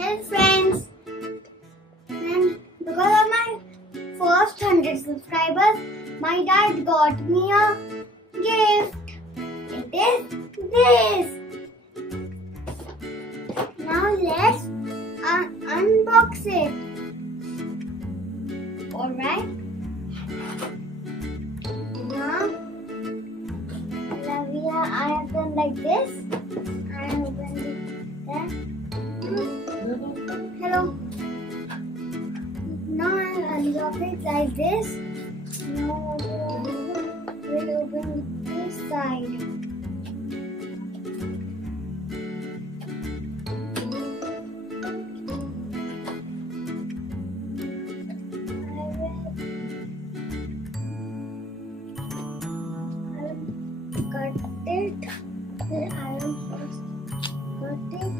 Hey friends, and because of my first 100 subscribers, my dad got me a gift. It is this. Now let's unbox it. Alright. Now, I have done like this. I have opened it there. Hello. Now I'll unlock it like this. Now we'll open this side. Cut it. The iron first. Cut it.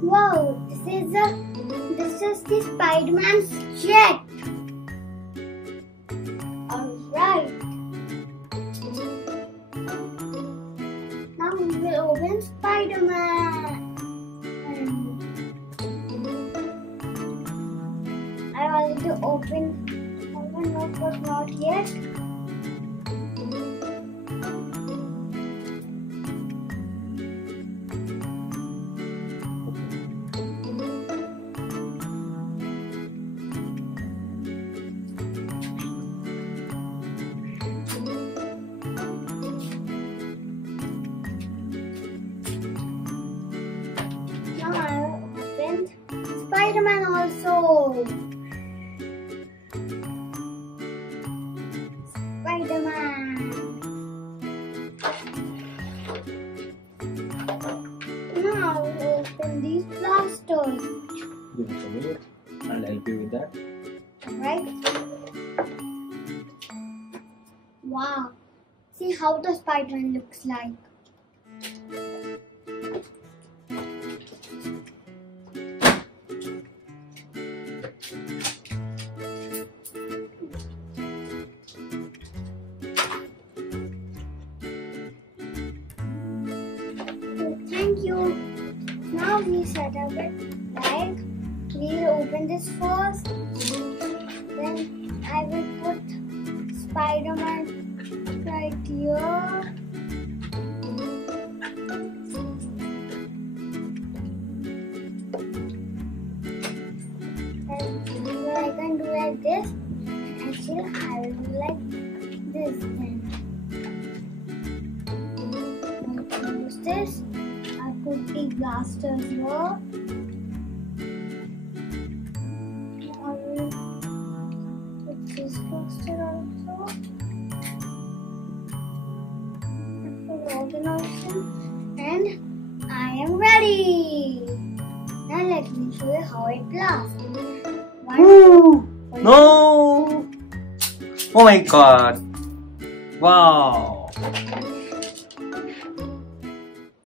Wow, this is the Spiderman Jet. Alright. Now we will open Spiderman. I wanted to open no, but not yet. Spiderman also. Spiderman. Now we'll open these plasters. Give us a minute. I'll help you with that. Alright. Wow. See how the Spiderman looks like. Thank you. Now we set up it like we'll open this first. Then I will put Spiderman right here. And so I can do like this. Actually, I will do like this then. Use this. I put the blasters here. I will put this blaster also. I put organization, and I am ready. Now let me show you how it blasts. No! Oh my god! Wow!